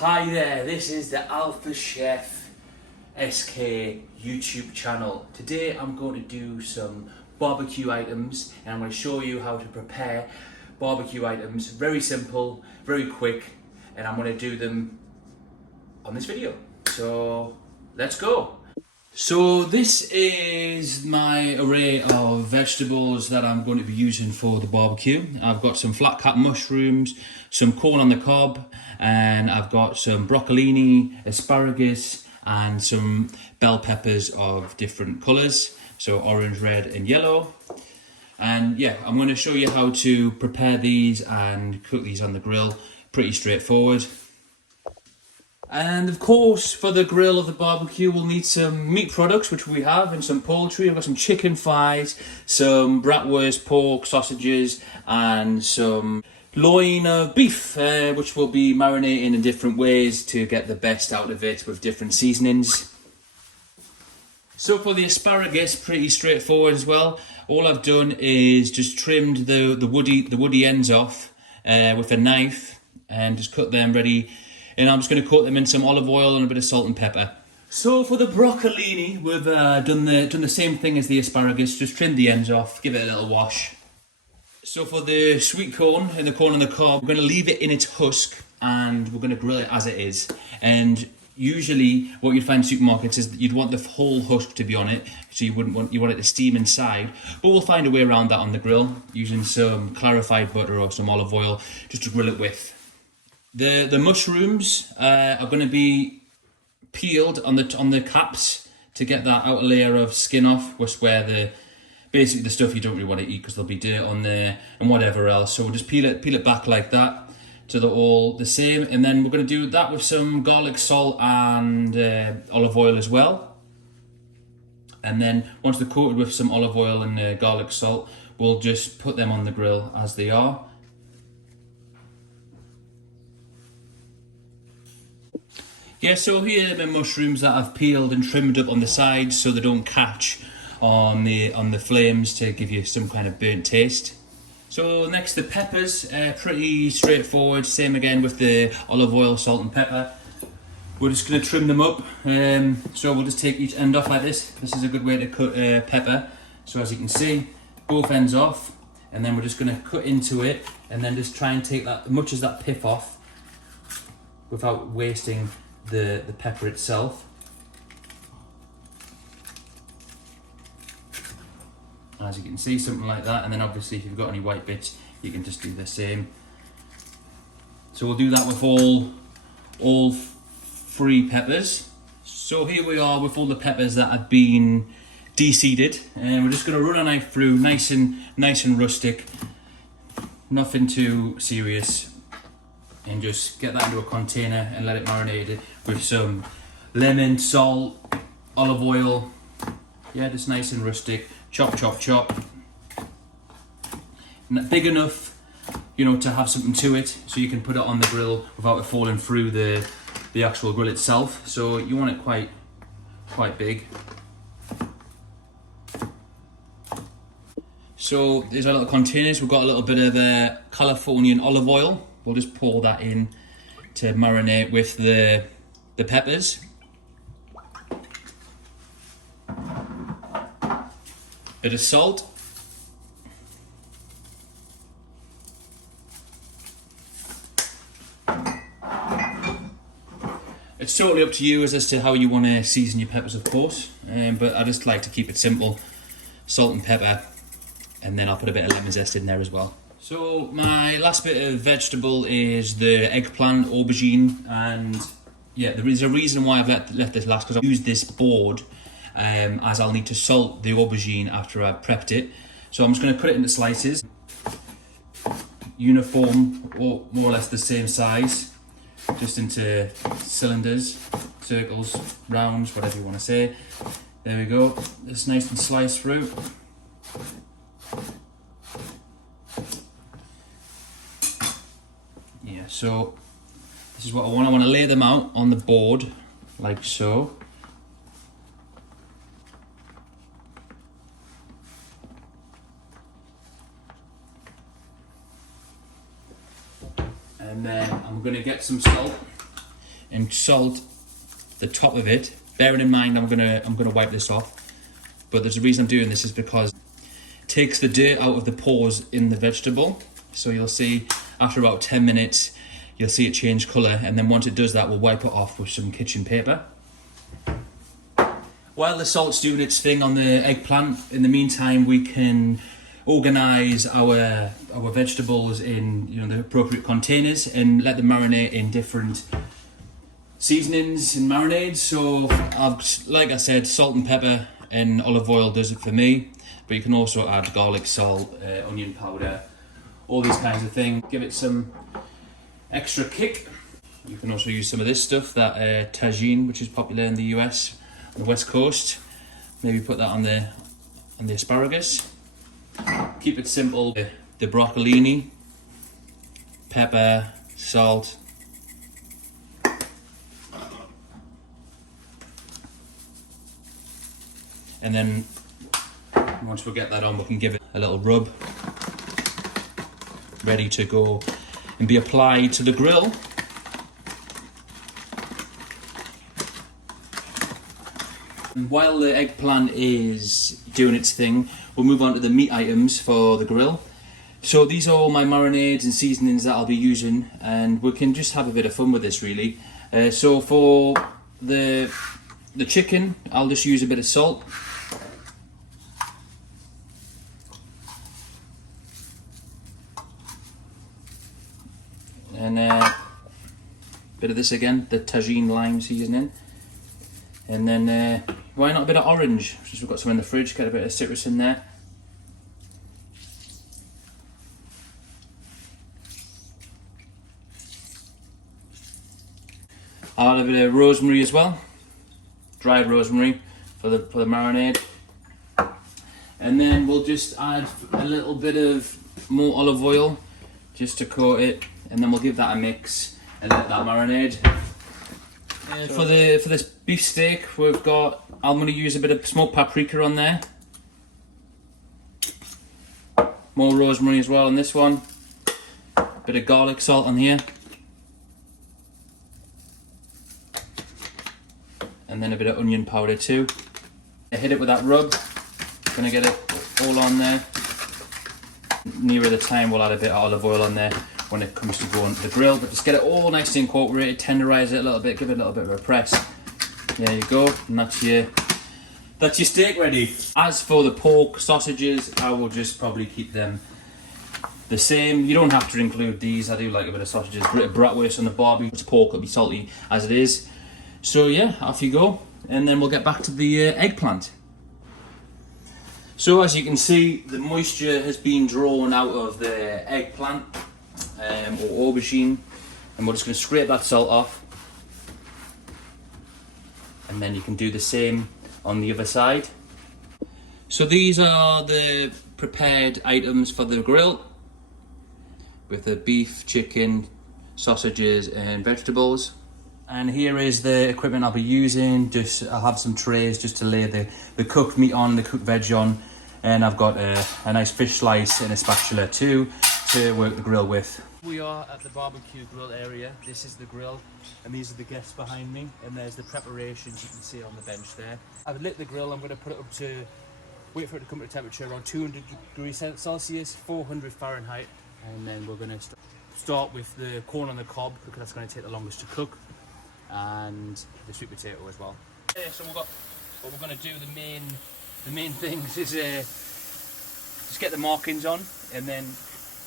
Hi there, this is the ALPHACHEFSK YouTube channel. Today I'm going to do some barbecue items and I'm going to show you how to prepare barbecue items. Very simple, very quick, and I'm going to do them on this video. So let's go. So this is my array of vegetables that I'm going to be using for the barbecue. I've got some flat cut mushrooms, some corn on the cob, and I've got some broccolini, asparagus, and some bell peppers of different colours. So orange, red, and yellow. And yeah, I'm going to show you how to prepare these and cook these on the grill. Pretty straightforward. And of course, for the grill of the barbecue, we'll need some meat products, which we have, and some poultry. I've got some chicken thighs, some bratwurst, pork, sausages, and some loin of beef, which we'll be marinating in different ways to get the best out of it with different seasonings. So for the asparagus, pretty straightforward as well. All I've done is just trimmed the woody ends off with a knife and just cut them ready. And I'm just going to coat them in some olive oil and a bit of salt and pepper. So for the broccolini, we've done the same thing as the asparagus, just trimmed the ends off, give it a little wash. So for the sweet corn and the corn on the cob, we're going to leave it in its husk and we're going to grill it as it is. And usually what you'd find in supermarkets is that you'd want the whole husk to be on it, so you want it to steam inside. But we'll find a way around that on the grill using some clarified butter or some olive oil just to grill it with. The mushrooms are going to be peeled on the caps to get that outer layer of skin off, which where basically the stuff you don't really want to eat because there'll be dirt on there and whatever else. So we'll just peel it back like that so they're all the same, and then we're going to do that with some garlic, salt, and olive oil as well. And then once they're coated with some olive oil and garlic salt, we'll just put them on the grill as they are. Yeah, so here are the mushrooms that I've peeled and trimmed up on the sides so they don't catch on the flames to give you some kind of burnt taste. So next, the peppers, pretty straightforward, same again with the olive oil, salt and pepper. We're just going to trim them up, so we'll just take each end off like this. This is a good way to cut pepper. So as you can see, both ends off, and then we're just going to cut into it and then just try and take that, as much as that pith off without wasting the pepper itself. As you can see, something like that, and then obviously if you've got any white bits you can just do the same. So we'll do that with all three peppers. So here we are with all the peppers that have been de-seeded, and we're just going to run a knife through nice and rustic, nothing too serious, and just get that into a container and let it marinate with some lemon, salt, olive oil. Yeah, just nice and rustic. Chop, chop, chop. And big enough, to have something to it, so you can put it on the grill without it falling through the actual grill itself. So you want it quite big. So there's our little containers. We've got a little bit of Californian olive oil. We'll just pour that in to marinate with the peppers. Bit of salt. It's totally up to you as to how you want to season your peppers, of course, but I just like to keep it simple. Salt and pepper, and then I'll put a bit of lemon zest in there as well. So my last bit of vegetable is the eggplant, aubergine, and yeah, there is a reason why I've left this last, because I've used this board as I'll need to salt the aubergine after I've prepped it. So I'm just going to cut it into slices, uniform or more or less the same size, just into cylinders, circles, rounds, whatever you want to say. There we go, it's nice and sliced through. Yeah, so this is what I want. I want to lay them out on the board like so. And then I'm going to get some salt and salt the top of it. Bearing in mind I'm gonna wipe this off, but there's a reason I'm doing this is because it takes the dirt out of the pores in the vegetable. So you'll see after about 10 minutes you'll see it change colour, and then once it does that we'll wipe it off with some kitchen paper. While the salt's doing its thing on the eggplant, in the meantime we can organise our vegetables in the appropriate containers and let them marinate in different seasonings and marinades. So like I said, salt and pepper and olive oil does it for me, but you can also add garlic salt, onion powder, all these kinds of things. Give it some extra kick. You can also use some of this stuff, that tagine, which is popular in the US on the west coast. Maybe put that on the asparagus. Keep it simple. The broccolini, pepper, salt, and then once we get that on, we can give it a little rub, ready to go and be applied to the grill. And while the eggplant is doing its thing, we'll move on to the meat items for the grill. So these are all my marinades and seasonings that I'll be using, and we can just have a bit of fun with this really. So for the chicken, I'll just use a bit of salt. And a bit of this again, the tagine lime seasoning. And then why not a bit of orange, since we've got some in the fridge, get a bit of citrus in there. I'll add a bit of rosemary as well, dried rosemary for the marinade. And then we'll just add a little bit of more olive oil just to coat it, and then we'll give that a mix and let that marinade. For this beef steak, I'm going to use a bit of smoked paprika on there. More rosemary as well on this one. Bit of garlic salt on here. And then a bit of onion powder too. I hit it with that rub. Gonna get it all on there. Nearer the time we'll add a bit of olive oil on there when it comes to going to the grill, but just get it all nicely incorporated, tenderize it a little bit, give it a little bit of a press. There you go, and that's your steak ready. As for the pork sausages, I will just probably keep them the same. You don't have to include these. I do like a bit of sausages, a bit of bratwurst on the barbie. It's pork, it'll be salty as it is. So yeah, off you go, and then we'll get back to the eggplant. So as you can see, the moisture has been drawn out of the eggplant or aubergine, and we're just going to scrape that salt off, and then you can do the same on the other side. So these are the prepared items for the grill, with the beef, chicken, sausages and vegetables. And here is the equipment I'll be using. I'll have some trays just to lay the cooked meat on, the cooked veg on, and I've got a nice fish slice and a spatula too to work the grill with. We are at the barbecue grill area. This is the grill, and these are the guests behind me, and there's the preparations you can see on the bench there. I've lit the grill. I'm going to put it up to, wait for it to come to temperature around 200 degrees Celsius, 400 Fahrenheit, and then we're going to start with the corn on the cob, because that's going to take the longest to cook, and the sweet potato as well. So what we're going to do, the main things is just get the markings on, and then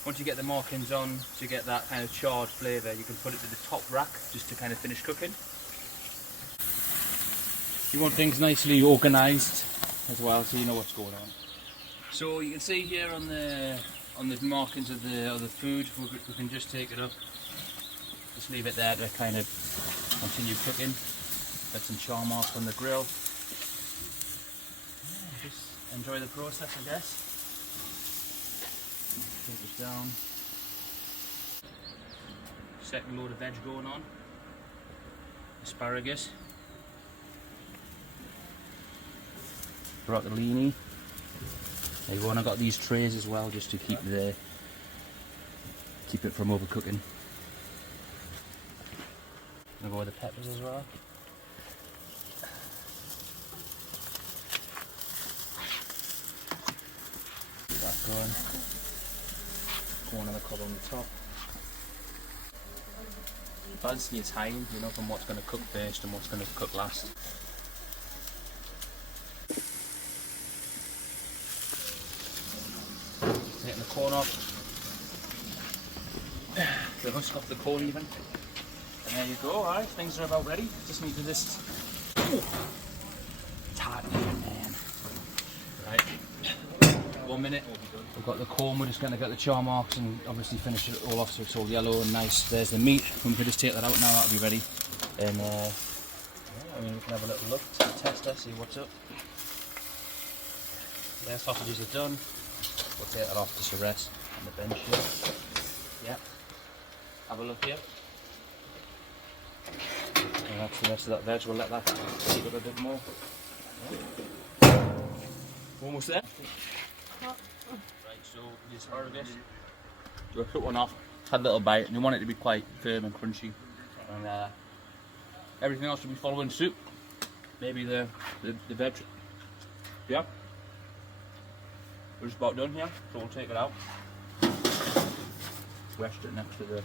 once you get the markings on, to get that kind of charred flavour, you can put it to the top rack just to kind of finish cooking. You want things nicely organised as well, so you know what's going on. So you can see here on the markings of the food, we can just take it up, just leave it there to kind of continue cooking. Get some char marks on the grill. Yeah, just enjoy the process, I guess. Take this down. Second load of veg going on. Asparagus. Broccolini. There you go, and I got these trays as well just to keep it from overcooking. I'm going to go with the peppers as well. Keep that going. Corn on the cob on the top. Balancing your time, you know, from what's going to cook first and what's going to cook last. Taking the corn off, the husk off the corn even, and there you go. Alright, things are about ready. Just need to just tighten it in, man. Right, 1 minute. We've got the corn. We're just going to get the char marks and obviously finish it all off so it's all yellow and nice. There's the meat. We can just take that out now. That'll be ready. And yeah, I mean, we can have a little look, test that, see what's up. Their sausages are done. We'll take that off just to rest on the bench here. Yeah. Have a look here. And that's the rest of that veg. We'll let that heat up a bit more. Yeah. Almost there. Right, so the asparagus. Do a cut one off. Had a little bite, and you want it to be quite firm and crunchy. And everything else will be following suit. Maybe the veg. Yeah. We're just about done here, so we'll take it out. Rest it next to the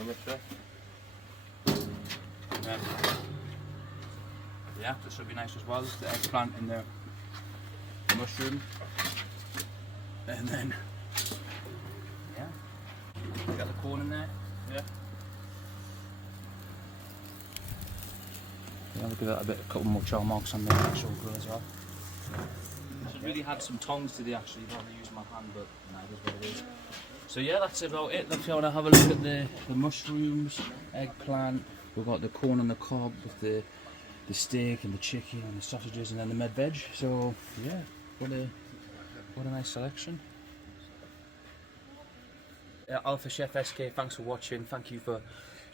other tray. And then, yeah, this will be nice as well. This is the eggplant and the mushroom. And then, yeah, got the corn in there. Yeah. I'll give that a couple more char marks on the actual grill as well. I should really had some tongs today actually, rather than use my hand, but nah, it is what it is. So yeah, that's about it. If you want to have a look at the mushrooms, eggplant, we've got the corn on the cob with the steak and the chicken and the sausages and then the med veg. So yeah, what a nice selection. ALPHACHEFSK, thanks for watching. Thank you for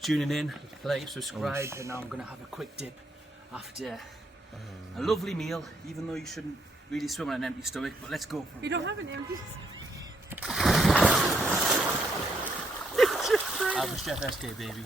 tuning in. Like, subscribe, and now I'm going to have a quick dip after a lovely meal, even though you shouldn't really swim on an empty stomach, but let's go. You don't have an empty ALPHACHEFSK, baby.